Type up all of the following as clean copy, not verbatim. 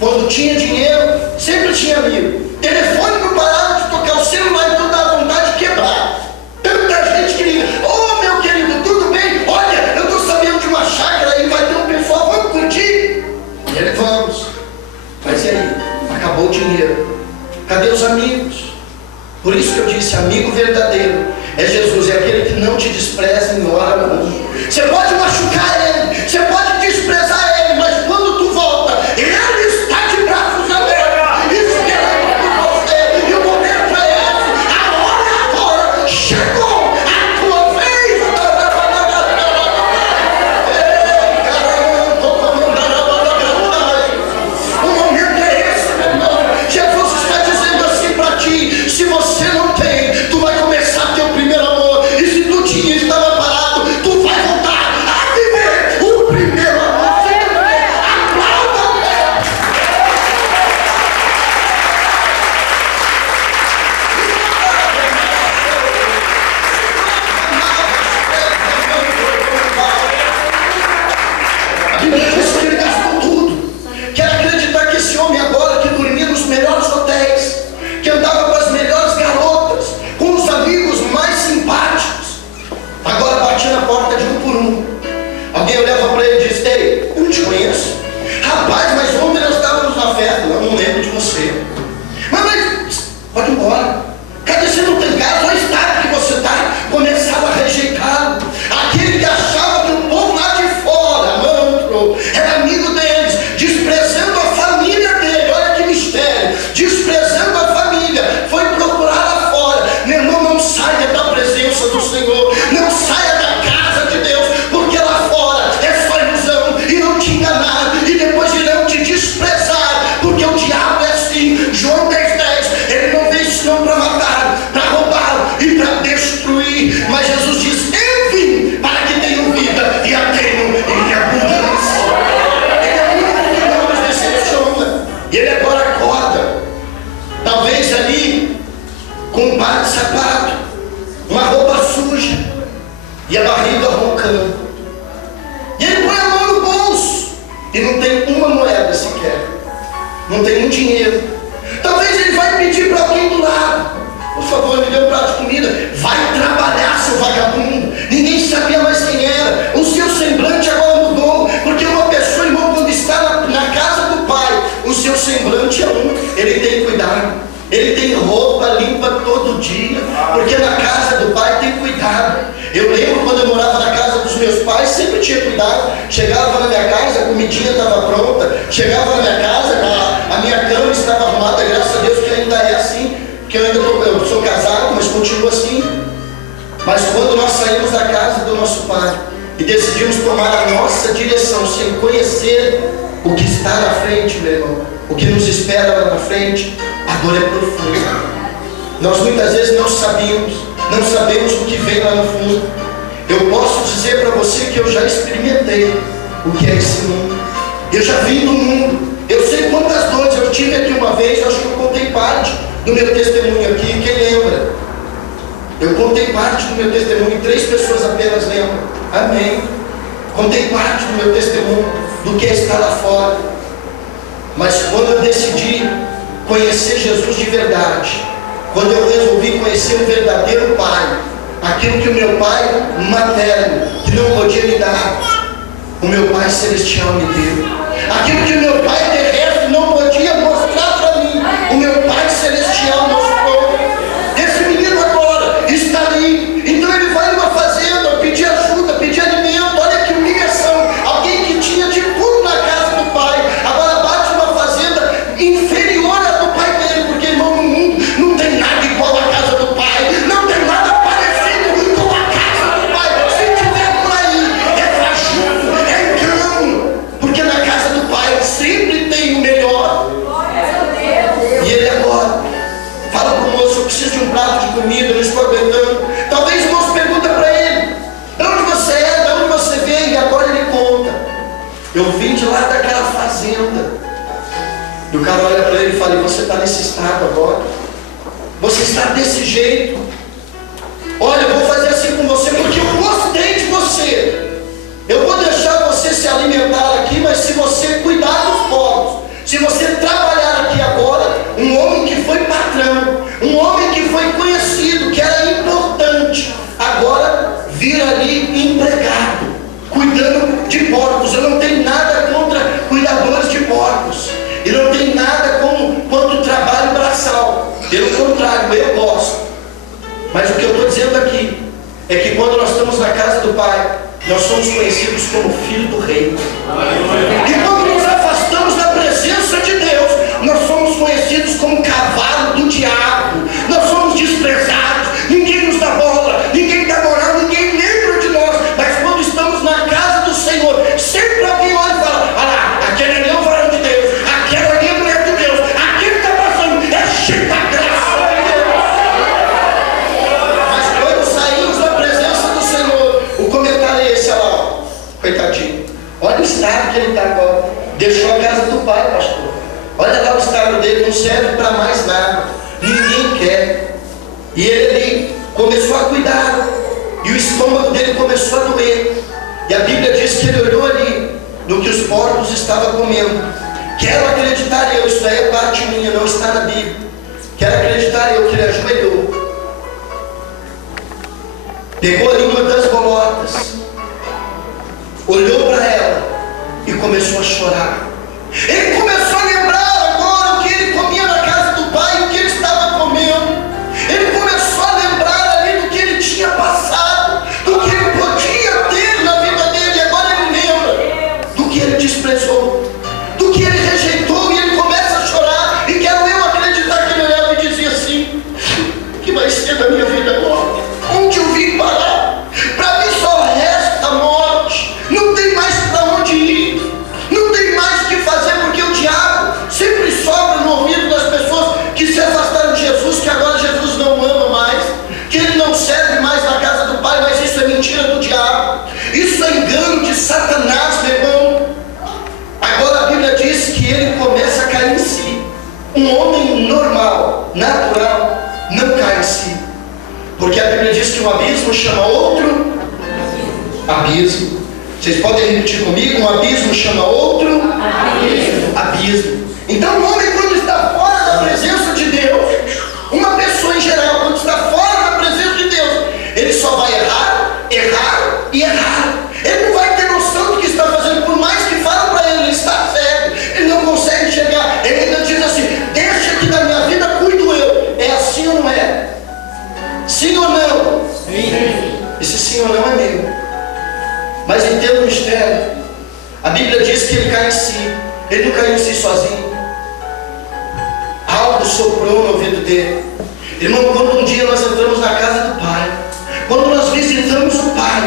Quando tinha dinheiro, sempre tinha amigo. Telefone não parava de tocar, o celular então dava vontade de quebrar. Tanta gente que liga: ô meu querido, tudo bem? Olha, eu estou sabendo de uma chácara aí, vai ter um pessoal, vamos curtir? E ele: vamos. Mas e aí? Acabou o dinheiro. Cadê os amigos? Por isso que eu disse, amigo verdadeiro é Jesus, é aquele que não te despreza em hora alguma. Você pode machucar ele, você pode desprezar ele, mas quando tu volta, ele está de braços abertos, esperando por você. E o momento é esse, a hora é agora, chegou a tua vez. O momento é esse, meu irmão. Jesus está dizendo assim para ti: se você não tem, tu vai começar a ter o primeiro amor. E se tu tinha, estava parado, tu vai voltar a viver o primeiro amor. Aplauda! A Bíblia diz que ele gastou tudo. Quero acreditar que esse homem agora, que dormia nos melhores hotéis, que andava com as melhores garotas, com os amigos mais simpáticos, agora batia na porta de um por um. Alguém olhava para ele e disse: ei, eu não te conheço. Rapaz, mas ontem nós estávamos na festa. Eu não lembro de você. Mas pode ir embora. Cadê? Você não tem casa? Olha o estado que você está. Começava a rejeitá-lo. Aquele que achava que o povo lá de fora, mantro, era amigo deles, desprezando a família dele. Olha que mistério. Desprezando a família, foi procurar lá fora. Meu irmão, não saia da presença do Senhor, não saia da casa de Deus, porque lá fora é só ilusão, e não te enganar, e depois irão te desprezar, porque o diabo é assim. João 10:10, ele não veio senão para matar, para roubar e para destruir, mas Jesus diz: eu vim para que tenham vida e a tenham em abundância. Ele é o único que não nos decepciona, e ele agora acorda, talvez ali com um par de sapato, uma roupa suja e a barriga roncando. E ele põe a mão no bolso e não tem uma moeda sequer, não tem um dinheiro. Talvez ele vai pedir para alguém do lado: por favor, me dê um prato de comida. Vai trabalhar, seu vagabundo. Ninguém sabia mais quem era. O seu semblante agora mudou, porque uma pessoa, irmão, quando está na casa do Pai, o seu semblante é um. Ele tem cuidado, ele tem roupa limpa todo dia, porque na casa do Pai tem cuidado. Eu lembro quando eu morava na casa dos meus pais, sempre tinha cuidado. Chegava na minha casa, a comidinha estava pronta. Chegava na minha casa, a minha cama estava arrumada. Graças a Deus que ainda é assim, porque eu sou casado, mas continuo assim. Mas quando nós saímos da casa do nosso Pai e decidimos tomar a nossa direção sem conhecer o que está na frente, meu irmão, o que nos espera lá na frente, a dor é profunda. Nós muitas vezes não sabemos o que vem lá no fundo. Eu posso dizer para você que eu já experimentei o que é esse mundo. Eu já vim do mundo. Eu sei quantas dores eu tive aqui uma vez. Eu acho que eu contei parte do meu testemunho aqui. Quem lembra? Eu contei parte do meu testemunho e 3 pessoas apenas lembram. Amém. Contei parte do meu testemunho, do que está lá fora. Mas quando eu decidi conhecer Jesus de verdade, quando eu resolvi conhecer o verdadeiro Pai, aquilo que o meu Pai materno, que não podia me dar, o meu Pai celestial me deu. Aquilo que o meu Pai terrestre não podia mostrar para mim, o meu Pai celestial mostrou. Esse menino agora está ali. Então ele vai numa fazenda pedir ajuda, pedir alimento. Olha que humilhação. Alguém que tinha de tudo na casa do Pai, agora bate uma fazenda inferior à do Pai dele, porque, irmão, no mundo não tem nada igual à casa do Pai, não tem nada parecido com a casa do Pai. Se tiver por aí, é pra junto, é engano, porque na casa do Pai sempre tem o melhor. E ele agora fala para o moço: eu preciso de um prato de comida, eu não estou aguentando. Talvez o moço pergunta para ele: de onde você é, de onde você veio? E agora ele conta: eu vim de lá daquela fazenda. E o cara olha para ele e fala: e você está nesse estado agora? Você está desse jeito? Olha, eu vou fazer assim com você porque eu gostei de você. Eu vou deixar você se alimentar aqui, mas se você cuidar dos povos, se você somos conhecidos como filho do rei. E quando nos afastamos da presença de Deus, nós somos conhecidos como cavalo do diabo. Nós somos desprezados, ninguém nos dá bola, ninguém dá moral, ninguém lembra de nós. Mas quando estamos na casa do Senhor, sempre alguém olha e fala: olha lá, aquele ali é o varão de Deus, aquela ali é a mulher de Deus, aquele que está passando é cheio da graça de Deus. Mas quando saímos da presença do Senhor, o comentário é esse: olha lá, coitadinho, olha o estado que ele está agora. Deixou a casa do pai, pastor. Olha lá o estado dele, não serve para mais nada, ninguém quer. E ele ali começou a cuidar, e o estômago dele começou a doer. E a Bíblia diz que ele olhou ali no que os porcos estavam comendo. Quero acreditar eu, isso aí é parte minha, não está na Bíblia. Quero acreditar eu que ele ajoelhou, pegou ali uma das bolotas, olhou para ela e começou a chorar. Ele começou a lembrar agora o que ele comia na casa do pai, o que ele estava comendo. Ele começou a lembrar ali do que ele tinha passado, do que ele podia ter na vida dele. E agora ele lembra do que ele desprezou, do que ele rejeitou, e ele começa a chorar. E quero eu acreditar que ele olhava e dizia assim: o que vai ser da minha vida agora? Onde eu vim parar? Para mim só resta a morte, não tem mais para onde ir, não tem mais o que fazer, porque o diabo sempre sobra no ouvido das pessoas que se afastaram de Jesus, que agora Jesus não ama mais, que ele não serve mais na casa do Pai. Mas isso é mentira do diabo, isso é engano de Satanás, meu irmão. Agora a Bíblia diz que ele começa a cair em si. Um homem normal, natural, não cai em si, porque a Bíblia diz que um abismo chama outro abismo. Vocês podem repetir comigo? Um abismo chama outro abismo. Então o homem, quando está fora da presença de Deus, uma pessoa em geral, quando está fora da presença de Deus, ele só vai errar, errar e errar. Ele não vai ter noção do que está fazendo, por mais que falam para ele, ele está cego, ele não consegue enxergar. Ele ainda diz assim: deixa que da minha vida cuido eu. É assim ou não é? Sim ou não? Sim. Esse sim ou não é meu. Mas entenda o mistério. A Bíblia diz que ele cai em si. Ele não caiu em si sozinho. Algo soprou no ouvido dele. Irmão, quando um dia nós entramos na casa do Pai, quando nós visitamos o Pai,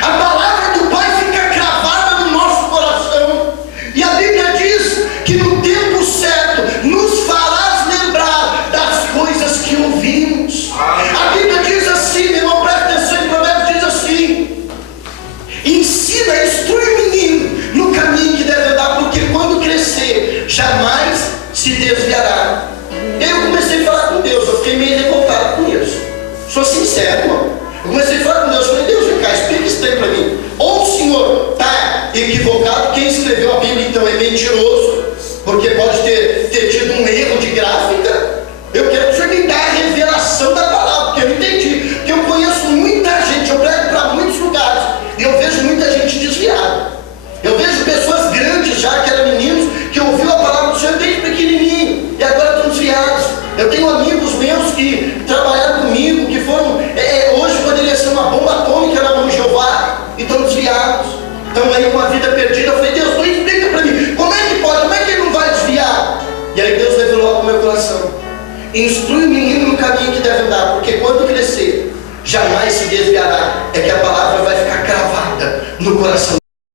a palavra do Pai fica cravada no nosso coração. E a Bíblia diz que no tempo certo nos farás lembrar das coisas que ouvimos. A Bíblia diz assim, meu irmão, presta atenção, em Provérbios diz assim: ensina, instrui o menino no caminho que deve andar, porque quando crescer, jamais se desviará. Eu comecei a falar com Deus, eu fiquei meio revoltado com isso. Sou sincero, irmão. Eu comecei a falar com Deus, falei: Deus, vem cá, explica isso daí para mim. Ou o Senhor está equivocado, quem escreveu a Bíblia então é mentiroso, porque pode ter tido um erro de gráfica. Eu quero que o Senhor me dê a revelação da palavra, porque eu entendi, porque eu conheço muita gente, eu prego para muitos lugares, e eu vejo muita gente desviada. Eu vejo pessoas grandes já, que eram meninos, que ouviu a palavra do Senhor desde pequenininho, e agora estão desviados. Eu tenho amigos meus que trabalharam comigo, que foram, hoje poderia ser uma bomba atômica na mão de Jeová, e estão desviados, estão aí com a vida perdida. Eu falei: Deus, então explica para mim, como é que pode, como é que ele não vai desviar? E aí Deus revelou ao meu coração: instrui o menino no caminho que deve andar, porque quando crescer, jamais se desviará. É que a palavra vai ficar cravada no coração.